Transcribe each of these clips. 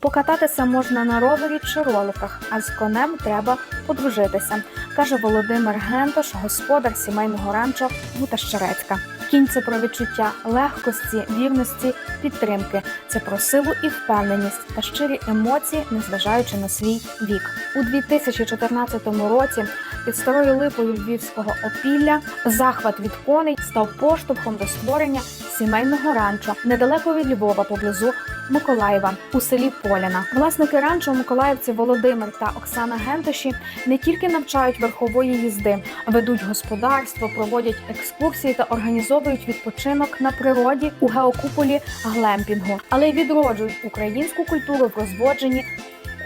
Покататися можна на ровері чи роликах, а з конем треба подружитися, каже Володимир Гентош, господар сімейного ранчо Гута Щерецька. Кінь це про відчуття легкості, вірності, підтримки. Це про силу і впевненість та щирі емоції, незважаючи на свій вік. У 2014 році під старою липою львівського опілля захват від коней став поштовхом до створення сімейного ранчо недалеко від Львова поблизу Миколаєва у селі Поляна. Власники ранчо Миколаївці Володимир та Оксана Гентоші не тільки навчають верхової їзди, ведуть господарство, проводять екскурсії та організовують відпочинок на природі у геокуполі глемпінгу, але й відроджують українську культуру в розводженні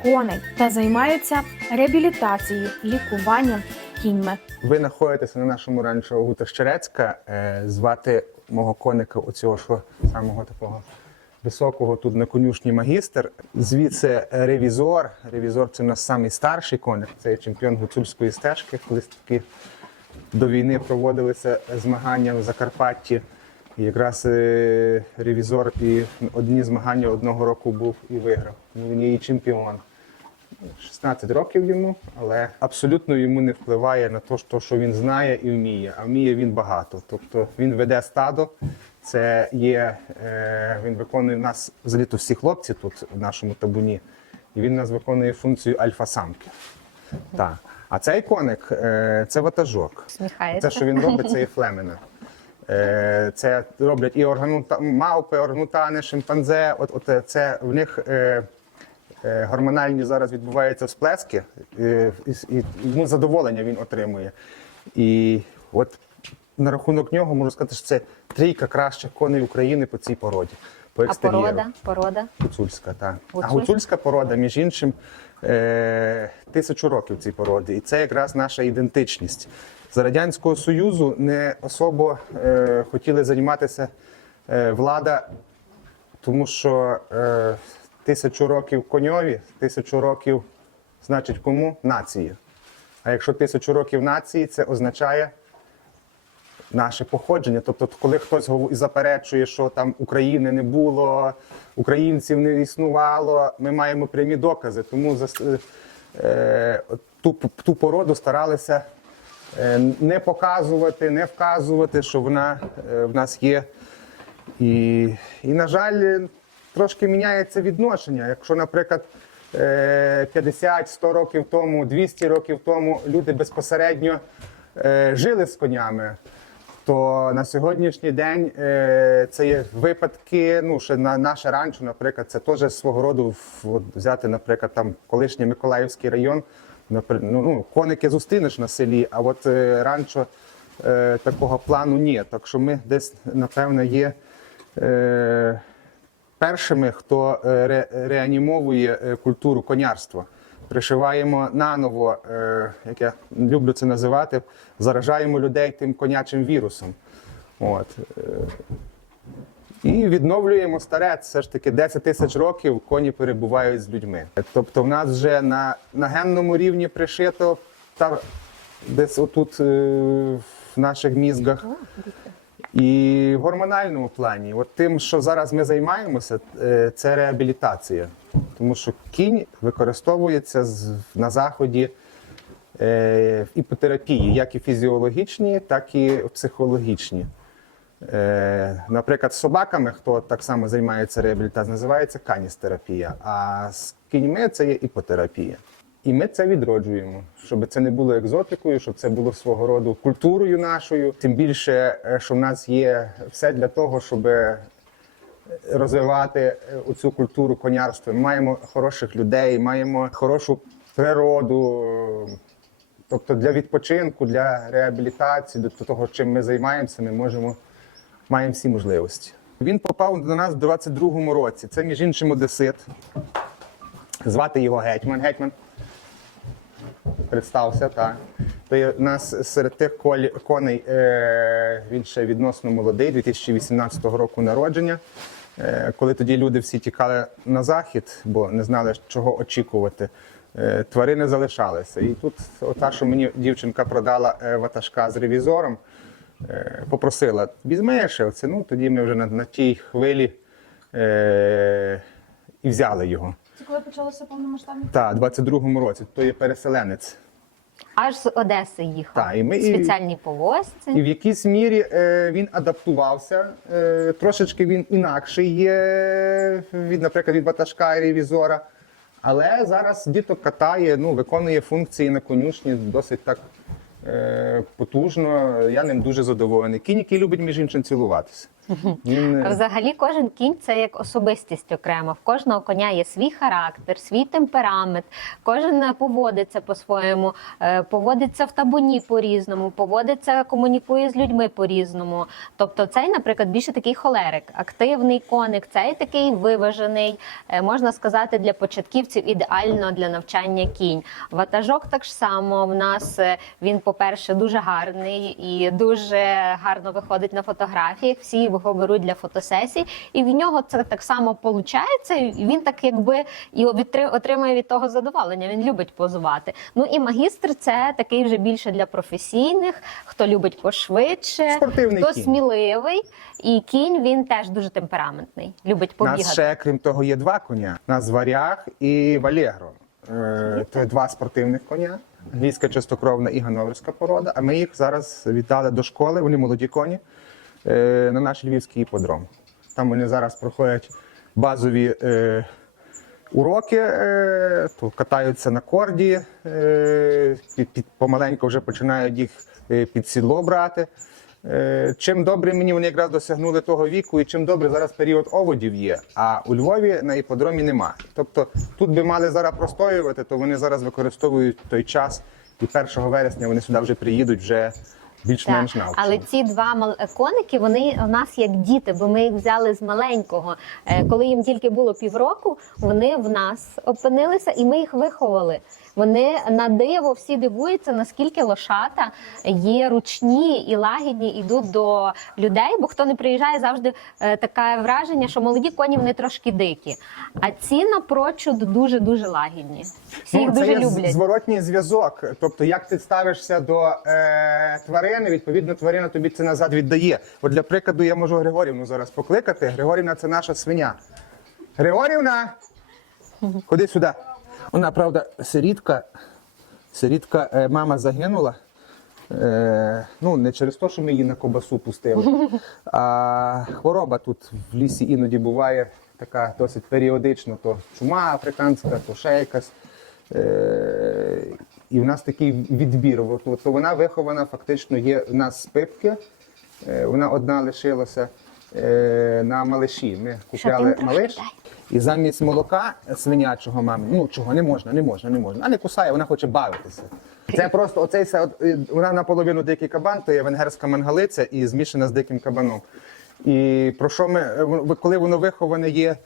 коней та займаються реабілітацією, лікуванням кіньми. Ви знаходитеся на нашому ранчо Гута Щерецька. Е, Звати мого коника оцього що самого такого високого тут на конюшні магістр. Звідси ревізор. Ревізор це у нас самий старший коник, це чемпіон гуцульської стежки. Колись таки до війни проводилися змагання в Закарпатті. І якраз е, ревізор і одні змагання одного року був і виграв. Ну, Він є чемпіон. 16 років йому, але абсолютно йому не впливає на те, що він знає і вміє. А вміє він багато. Тобто він веде стадо. Це є, е, він виконує в нас взагалі то всі хлопці тут в нашому табуні, і він нас виконує функцію альфа-самки. Так. А цей коник е, це ватажок. Всміхається. Це, що він робить, це є флемена. Е, Це роблять і органута, мавпи, орангутани, шимпанзе. От, от це в них е, гормональні зараз відбуваються всплески, е, і, і йому задоволення він отримує. І от на рахунок нього можу сказати, що це трійка кращих коней України по цій породі. По А порода? Порода? Гуцульська, так. А Гуцульська? гуцульська порода, між іншим, е, тисячу років цій породі. І це якраз наша ідентичність. За Радянського Союзу не особо е, хотіли займатися е, влада, тому що е, тисячу років коньові, тисячу років, значить, кому? Нації. А якщо тисячу років нації, це означає наше походження. Тобто, коли хтось заперечує, що там України не було, українців не існувало, ми маємо прямі докази. Тому зас- е, ту, ту породу старалися е, не показувати, не вказувати, що вона е, в нас є. І, і на жаль, трошки міняється відношення. Якщо, наприклад, е, 50-100 років тому, 200 років тому люди безпосередньо е, жили з конями, то на сьогоднішній день е, це є випадки. Ну, ще на наше ранчо, наприклад, це теж свого роду от взяти, наприклад, там колишній Миколаївський район. Ну, ну, коники зустрінеш на селі, а от е, ранчо е, такого плану ні. Так що ми десь, напевно, є першими, хто ре, реанімовує культуру конярства. Пришиваємо наново, е, як я люблю це називати, заражаємо людей тим конячим вірусом. От. е, І відновлюємо старе. Це ж таки 10 тисяч років коні перебувають з людьми. Тобто, в нас вже на, на генному рівні пришито та десь отут е, в наших мізгах. І в гормональному плані, от тим, що зараз ми займаємося, е, це реабілітація. Тому що кінь використовується на заході е, в іпотерапії, як і фізіологічні, так і психологічні. Е, Наприклад, з собаками, хто так само займається реабілітацією, називається каністерапія, а з кіньми це є іпотерапія. І ми це відроджуємо, щоб це не було екзотикою, щоб це було свого роду культурою нашою. Тим більше, е, що в нас є все для того, щоб розвивати е, оцю культуру конярства. Ми маємо хороших людей, маємо хорошу природу. е, Тобто для відпочинку, для реабілітації, до того, чим ми займаємося, ми можемо маємо всі можливості. Він попав до нас в 22-му році. Це, між іншим, одесит. Звати його Гетьман. Гетьман. Представся, так. То у нас серед тих коней е, він ще відносно молодий, 2018 року народження. Е, коли тоді люди всі тікали на захід, бо не знали, чого очікувати. е, тварини залишалися. І тут ота, що мені дівчинка продала ватажка з ревізором, попросила, візьмеш ще оце, ну тоді ми вже на, на тій хвилі і взяли його. Коли почалося повномасштабне? Так, у 22-му році, то є переселенець. Аж з Одеси їхав. Так, і ми- в спеціальній повозці. І в якійсь мірі е, він адаптувався. Е, трошечки він інакший є від, наприклад, від ватажка і ревізора. Але зараз діток катає, ну, виконує функції на конюшні досить так е, потужно. Я ним дуже задоволений. Кінь, який любить між іншим цілуватися. Він, Взагалі, кожен кінь це як особистість окрема. В кожного коня є свій характер, свій темперамент. Кожен е, поводиться по-своєму, е, поводиться в табуні по-різному, поводиться, комунікує з людьми по-різному. Тобто, цей, наприклад, більше такий холерик, активний коник, цей такий виважений, е, можна сказати, для початківців ідеально для навчання кінь. Ватажок так само. В нас він, по-перше, дуже гарний і дуже гарно виходить на фотографіях. Всі його беруть для фотосесій, і в нього це так само виходить. І він так якби і отримує від того задоволення. Він любить позувати. Ну і магістр це такий вже більше для професійних, хто любить пошвидше, Спортивний хто кінь. сміливий. І кінь він теж дуже темпераментний. Любить У нас побігати. ще, крім того, є два коня: У нас варяг і валєгро. Е, Це два спортивних коня. Англійська чистокровна і ганноверська порода. А ми їх зараз віддали до школи, вони молоді коні, на наш львівський іподром. Там вони зараз проходять базові е, уроки, е, то катаються на корді, е, під, під, помаленьку вже починають їх е, під сідло брати. Е, Чим добре мені вони якраз досягнули того віку, і чим добре зараз період оводів є. А у Львові на іподромі нема. Тобто тут би мали зараз простоювати, то вони зараз використовують той час, і 1 вересня вони сюди вже приїдуть вже більш-менш на навчені. але ці два коники, вони у нас як діти, бо ми їх взяли з маленького. Е, Коли їм тільки було півроку, вони в нас опинилися і ми їх виховали. Вони на диво всі дивуються, наскільки лошата є ручні і лагідні, йдуть до людей. Бо хто не приїжджає, завжди е, таке враження, що молоді коні вони трошки дикі. А ці напрочуд дуже дуже лагідні. Всі їх Ну, це дуже є люблять. зворотній зв'язок. Тобто, як ти ставишся до е, тварини, відповідно, тварина тобі це назад віддає. От для прикладу, я можу Григорівну зараз покликати. Григорівна це наша свиня. Григорівна! Ходи сюди. Вона, правда, сирітка. Сирітка, е, мама загинула. Е, ну, не через те, що ми її на кобасу пустили, а хвороба тут в лісі іноді буває така досить періодично. То чума африканська, то ще якась. Е, і в нас такий відбір. От, от, то вона вихована, фактично є в нас з пипки. Вона одна лишилася на малиші. Ми купляли малиш. І замість молока свинячого мами, ну чого не можна, не можна, не можна. А не кусає, вона хоче бавитися. Це просто оцей от, вона наполовину дикий кабан, то є венгерська мангалиця і змішана з диким кабаном. І про що ми, е, коли воно виховане є е,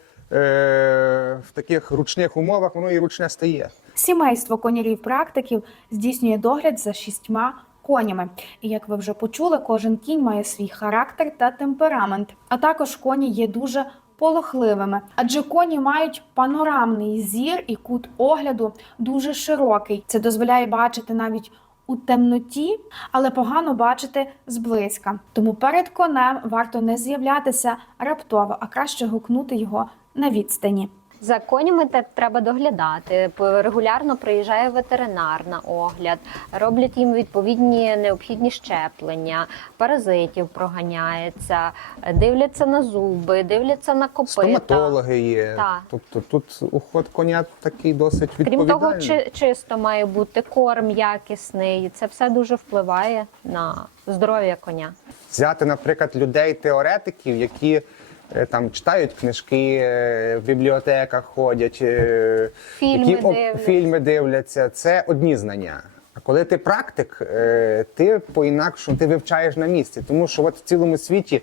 в таких ручних умовах, воно і ручне стає. Сімейство конярів-практиків здійснює догляд за шістьма конями. І як ви вже почули, кожен кінь має свій характер та темперамент. А також коні є дуже полохливими, адже коні мають панорамний зір і кут огляду дуже широкий. Це дозволяє бачити навіть у темноті, але погано бачити зблизька. Тому перед конем варто не з'являтися раптово, а краще гукнути його на відстані. За конями те- треба доглядати. Регулярно приїжджає ветеринар на огляд, роблять їм відповідні необхідні щеплення, паразитів проганяється, дивляться на зуби, дивляться на копита. Стоматологи є. Так. Тобто тут уход коня такий досить Крім того, чи, чисто має бути корм якісний. Це все дуже впливає на здоров'я коня. взяти, наприклад, людей-теоретиків, які там читають книжки, е, в бібліотеках ходять, е, Фільми які дивляться. фільми дивляться. Це одні знання. А коли ти практик, е, ти по-інакшому ти вивчаєш на місці. Тому що от в цілому світі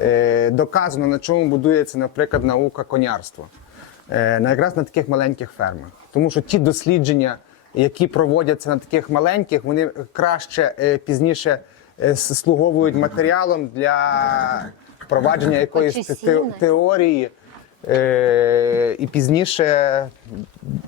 е, доказано, на чому будується, наприклад, наука конярства. Е, на- якраз на таких маленьких фермах. Тому що ті дослідження, які проводяться на таких маленьких, вони краще е, пізніше е, слуговують матеріалом для впровадження якоїсь те- теорії. Е, і пізніше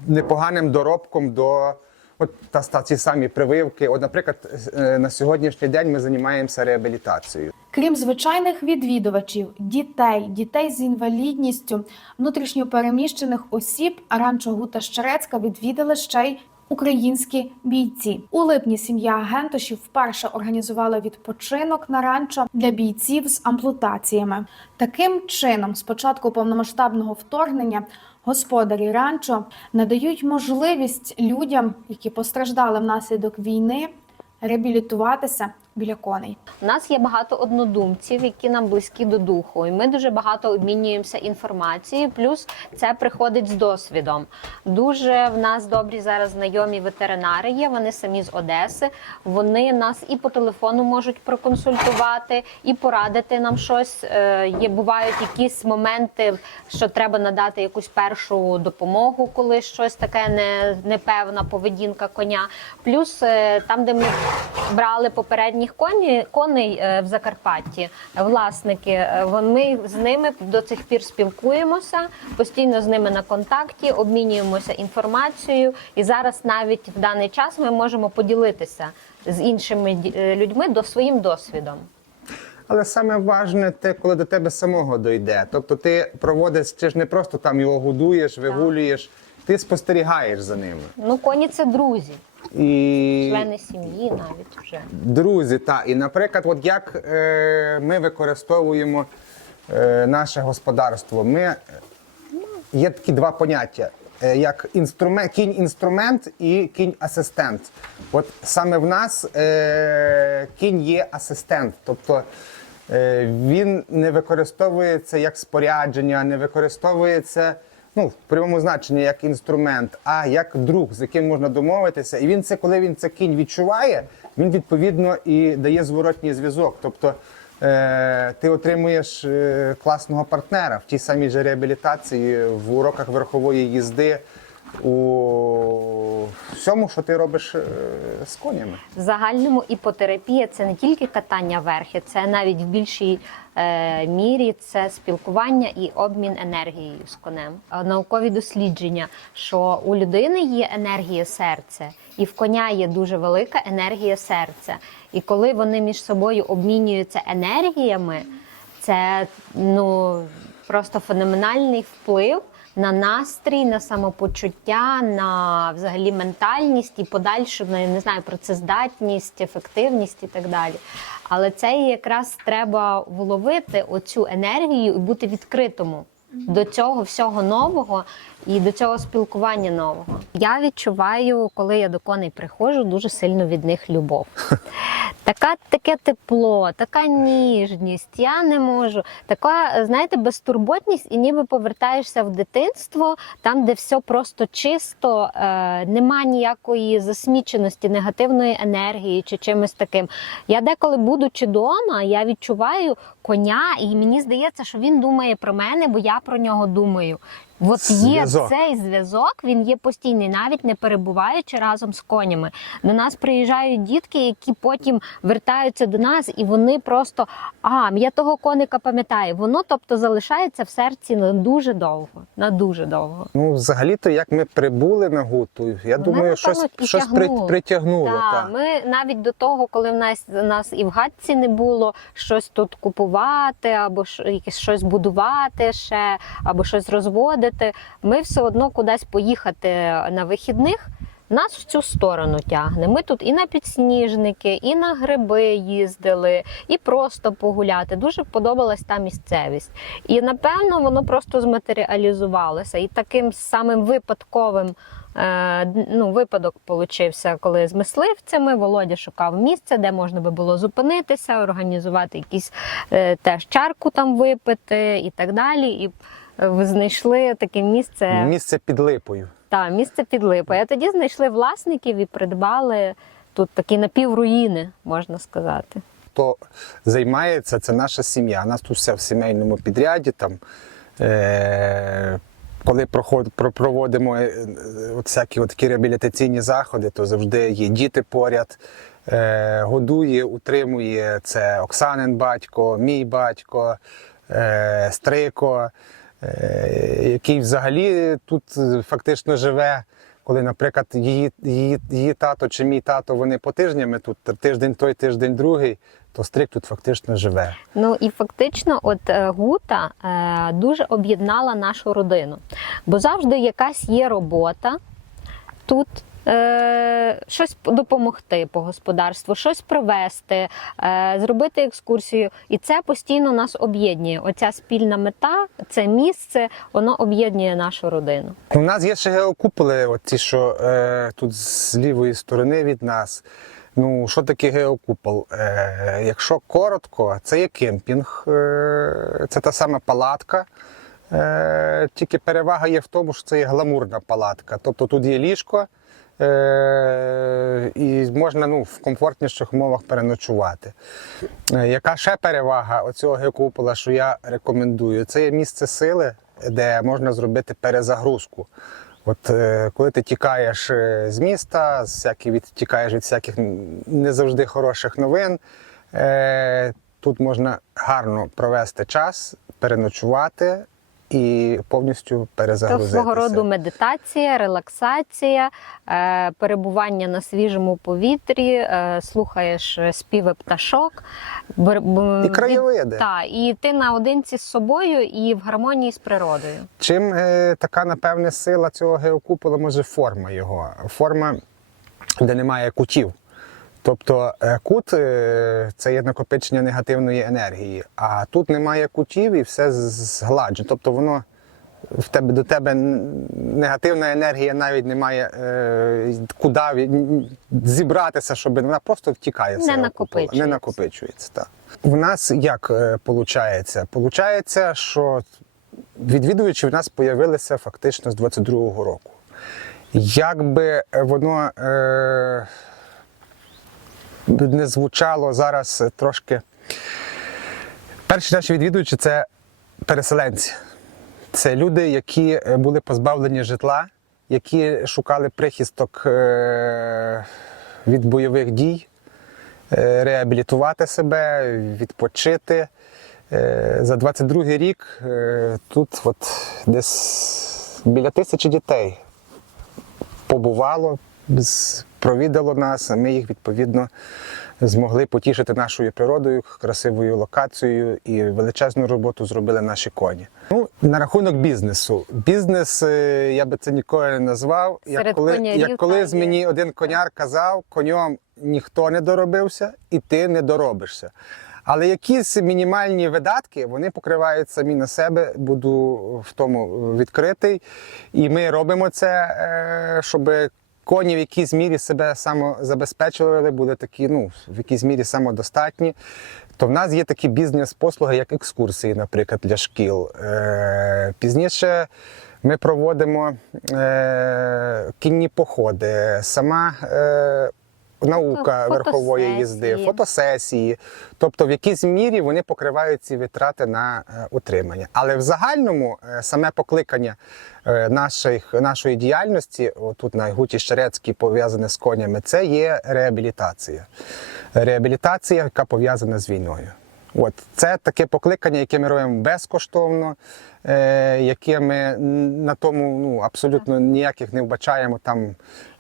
непоганим доробком до от, та, та ці самі прививки. От, наприклад, е, на сьогоднішній день ми займаємося реабілітацією. Крім звичайних відвідувачів, дітей, дітей з інвалідністю, внутрішньопереміщених осіб, ранчо Гута Щерецька відвідали ще й українські бійці. У липні сім'я Гентошів вперше організувала відпочинок на ранчо для бійців з амплутаціями. Таким чином, з початку повномасштабного вторгнення, господарі ранчо надають можливість людям, які постраждали внаслідок війни, реабілітуватися біля коней. У нас є багато однодумців, які нам близькі до духу, і ми дуже багато обмінюємося інформацією. Плюс це приходить з досвідом. Дуже в нас добрі зараз знайомі ветеринари є. Вони самі з Одеси. Вони нас і по телефону можуть проконсультувати, і порадити нам щось. Е, Є бувають якісь моменти, що треба надати якусь першу допомогу, коли щось таке не, непевна поведінка коня. Плюс е, там, де ми брали попередніх коні, коней е, в Закарпатті, власники, е, вон- ми з ними до цих пір спілкуємося, постійно з ними на контакті, обмінюємося інформацією. І зараз навіть в даний час ми можемо поділитися з іншими е, людьми до своїм досвідом. Але саме важне те, коли до тебе самого дойде. Тобто ти проводиш, ти ж не просто там його годуєш, вигулюєш, ти спостерігаєш за ними. Ну, коні це друзі, І члени сім'ї навіть вже. Друзі, та і наприклад, от як е, ми використовуємо е, наше господарство. Ми е, є такі два поняття. е, Як інструмент, кінь інструмент і кінь асистент. От саме в нас е, кінь є асистент, тобто е, він не використовується як спорядження, не використовується ну, в прямому значенні як інструмент, а як друг, з яким можна домовитися. І він це, коли він це кінь відчуває, він відповідно і дає зворотній зв'язок. Тобто е, ти отримуєш е, класного партнера в тій самій же реабілітації, в уроках верхової їзди, у всьому, що ти робиш е, з конями. В загальному іпотерапія це не тільки катання верхи, це навіть в більшій е, мірі це спілкування і обмін енергією з конем. Наукові дослідження, що у людини є енергія серця, і в коня є дуже велика енергія серця. І коли вони між собою обмінюються енергіями, це ну просто феноменальний вплив на настрій, на самопочуття, на взагалі ментальність і подальшу ну, я не знаю працездатність, ефективність і так далі. Але це якраз треба вловити оцю енергію і бути відкритому до цього всього нового і до цього спілкування нового. Я відчуваю, коли я до коней приходжу, дуже сильно від них любов. Така таке тепло, така ніжність. Я не можу. Така, знаєте, безтурботність, і ніби повертаєшся в дитинство, там, де все просто чисто, е, нема ніякої засміченості, негативної енергії чи чимось таким. Я деколи, будучи вдома, я відчуваю коня, і мені здається, що він думає про мене, бо я про нього думаю. От є Зв'язок. цей зв'язок, він є постійний, навіть не перебуваючи разом з конями. До нас приїжджають дітки, які потім вертаються до нас, і вони просто а я того коника пам'ятаю. Воно тобто залишається в серці на дуже довго. На дуже довго. Ну, взагалі-то, як ми прибули на гуту, я Мене, думаю, щось, напевно, щось при, притягнуло. Так, та. ми навіть до того, коли в нас нас і в гадці не було щось тут купувати, або ж якесь щось будувати ще, або щось розводити. Ми все одно кудись поїхати на вихідних. Нас в цю сторону тягне. Ми тут і на підсніжники, і на гриби їздили, і просто погуляти. Дуже подобалась та місцевість. І напевно воно просто зматеріалізувалося. І таким самим випадковим е, ну, випадок получився, коли з мисливцями Володя шукав місце, де можна би було зупинитися, організувати якісь е, теж чарку там випити і так далі. І е, знайшли таке місце. Місце під липою. Та, місце під липою. А тоді знайшли власників і придбали тут такі напівруїни, можна сказати. Хто займається, це наша сім'я. У нас тут все в сімейному підряді. Там, е- коли проход, про- проводимо е, от всякі от такі реабілітаційні заходи, то завжди є діти поряд. Е- годує, утримує це Оксанин батько, мій батько, е- Стрико. Е, який взагалі тут е, фактично живе. Коли, наприклад, її, її, її тато чи мій тато вони по тижнями тут тиждень той, тиждень другий, то стрик тут фактично живе. Ну і фактично, от е, Гута е, дуже об'єднала нашу родину, бо завжди якась є робота тут. Е, щось допомогти по господарству, щось провести, е, зробити екскурсію, і це постійно нас об'єднує. Оця спільна мета, це місце, воно об'єднує нашу родину. У нас є ще геокуполи, от ті, що е, тут з лівої сторони від нас. Ну, що таке геокупол? Е, якщо коротко, це є кемпінг, е, це та сама палатка. Е, тільки перевага є в тому, що це є гламурна палатка. Тобто тут є ліжко е, і можна ну, в комфортніших умовах переночувати. Е, яка ще перевага оцього геокупола, що я рекомендую? Це є місце сили, де можна зробити перезагрузку. От е, коли ти тікаєш е, з міста, з від, тікаєш від всяких не завжди хороших новин, е, тут можна гарно провести час, переночувати і повністю перезагрузитися. свого роду медитація, релаксація, е, перебування на свіжому повітрі, е, слухаєш е, співи пташок. І краєвиди. Так, і ти наодинці з собою і в гармонії з природою. Чим така, напевне, сила цього геокупола може форма його? Форма, де немає кутів. Тобто е, кут е, це є накопичення негативної енергії, а тут немає кутів і все згладжено. Тобто воно в тебе до тебе негативна енергія навіть не має е, куди зібратися, щоб вона просто втікає. Не купола. Не накопичується. накопичується. Так. У нас як виходить? Получається, що відвідувачі в нас з'явилися фактично з 22-го року. Якби воно е, не звучало зараз трошки. Перші наші відвідувачі це переселенці. Це люди, які е, були позбавлені житла, які шукали прихисток е, від бойових дій, е, реабілітувати себе, відпочити. За 22 рік тут от десь біля тисячі дітей побувало, провідало нас, а ми їх відповідно змогли потішити нашою природою, красивою локацією і величезну роботу зробили наші коні. Ну, на рахунок бізнесу. Бізнес е, я би це ніколи не назвав. Серед Як коли, як колись мені один коняр казав, конем ніхто не доробився, і ти не доробишся. Але якісь мінімальні видатки вони покривають самі на себе. Буду в тому відкритий. І ми робимо це, е, щоб коні в якійсь мірі себе самозабезпечували, були такі, ну, в якійсь мірі самодостатні. То в нас є такі бізнес-послуги, як екскурсії, наприклад, для шкіл. Е, Пізніше ми проводимо е, кінні походи, сама е, наука Фото- верхової їзди, фотосесії. Тобто в якійсь мірі вони покривають ці витрати на е, утримання. Але в загальному е, саме покликання е, наших, нашої діяльності, тут на Гуті Щерецькій пов'язане з конями, це є реабілітація. Реабілітація, яка пов'язана з війною. От це таке покликання, яке ми робимо безкоштовно, е, яке ми на тому ну абсолютно ніяких не вбачаємо там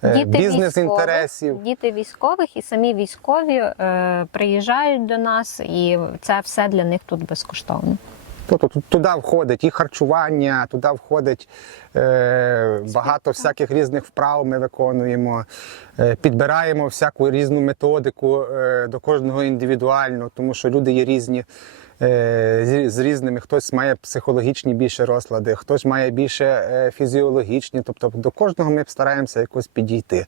е, бізнес-інтересів. діти військових і самі військові е, приїжджають до нас, і це все для них тут безкоштовно. Тобто туди входить і харчування, туди входить е, багато всяких різних вправ ми виконуємо, е, підбираємо всяку різну методику е, до кожного індивідуально, тому що люди є різні. Е, з- різними хтось має психологічні більше розлади, хтось має більше е, фізіологічні. Тобто до кожного ми стараємося якось підійти.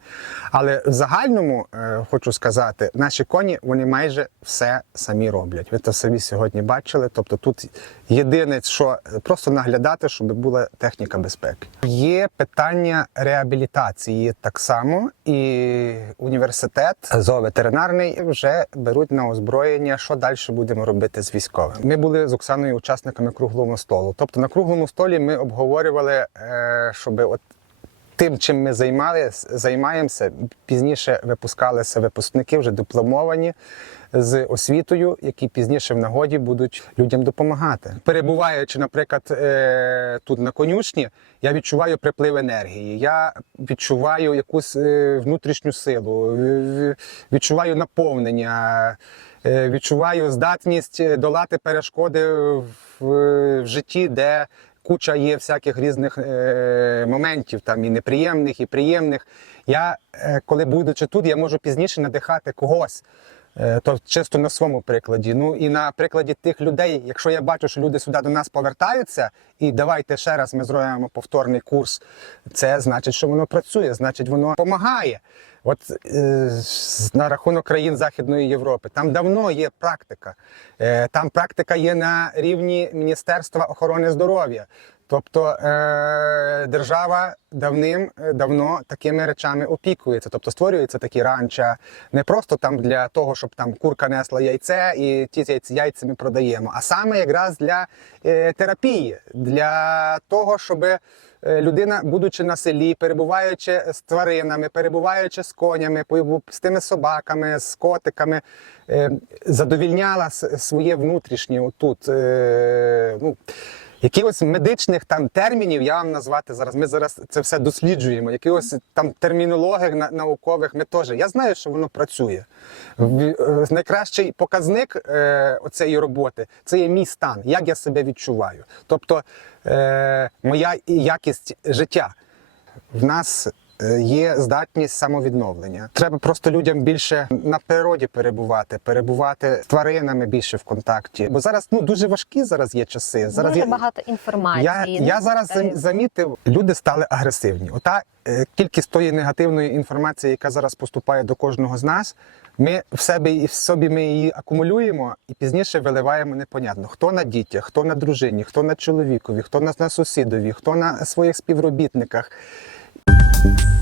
Але в загальному е, хочу сказати, наші коні вони майже все самі роблять. Ви це самі сьогодні бачили. Тобто тут єдине, що просто наглядати, щоб була техніка безпеки. Є питання реабілітації так само, і університет зооветеринарний вже беруть на озброєння, що далі будемо робити з військовим. Ми були з Оксаною учасниками круглого столу. Тобто на круглому столі ми обговорювали, е, щоб от тим, чим ми займались, займаємося, пізніше випускалися випускники вже дипломовані з освітою, які пізніше в нагоді будуть людям допомагати. Перебуваючи, наприклад, е, тут на конюшні, я відчуваю приплив енергії. Я відчуваю якусь е, внутрішню силу, відчуваю наповнення. Е, Відчуваю здатність е, долати перешкоди в, в житті, де куча є всяких різних е, моментів, там і неприємних, і приємних. Я, е, коли будучи тут, я можу пізніше надихати когось. Е, То чисто на своєму прикладі. Ну і на прикладі тих людей, якщо я бачу, що люди сюди до нас повертаються, і давайте ще раз ми зробимо повторний курс, це значить, що воно працює, значить, воно допомагає. От е, на рахунок країн Західної Європи, там давно є практика. Е, там практика є на рівні Міністерства охорони здоров'я. Тобто е, держава давним-давно такими речами опікується. Тобто створюються такі ранча не просто там для того, щоб там курка несла яйце, і ті яйця, ми продаємо, а саме якраз для е, терапії, для того, щоб е, людина, будучи на селі, перебуваючи з тваринами, перебуваючи з конями, з тими собаками, з котиками, е, задовільняла своє внутрішнє отут. е, Ну, Якихось медичних там термінів я вам назвати зараз. Ми зараз це все досліджуємо. Якихось там термінологів наукових ми теж. Я знаю, що воно працює. Е, Найкращий показник е, оцеї роботи це є мій стан, як я себе відчуваю. Тобто е, моя якість життя. В нас є здатність самовідновлення. Треба просто людям більше на природі перебувати, перебувати з тваринами більше в контакті. Бо зараз ну дуже важкі зараз є часи. Зараз Дуже є- багато інформації. я, я зараз та замітив, люди стали агресивні. Ота е, кількість тої негативної інформації, яка зараз поступає до кожного з нас. Ми в себе і в собі ми її акумулюємо і пізніше виливаємо непонятно. Хто на дітях, хто на дружині, хто на чоловікові, хто на, на сусідові, хто на своїх співробітниках. Thank you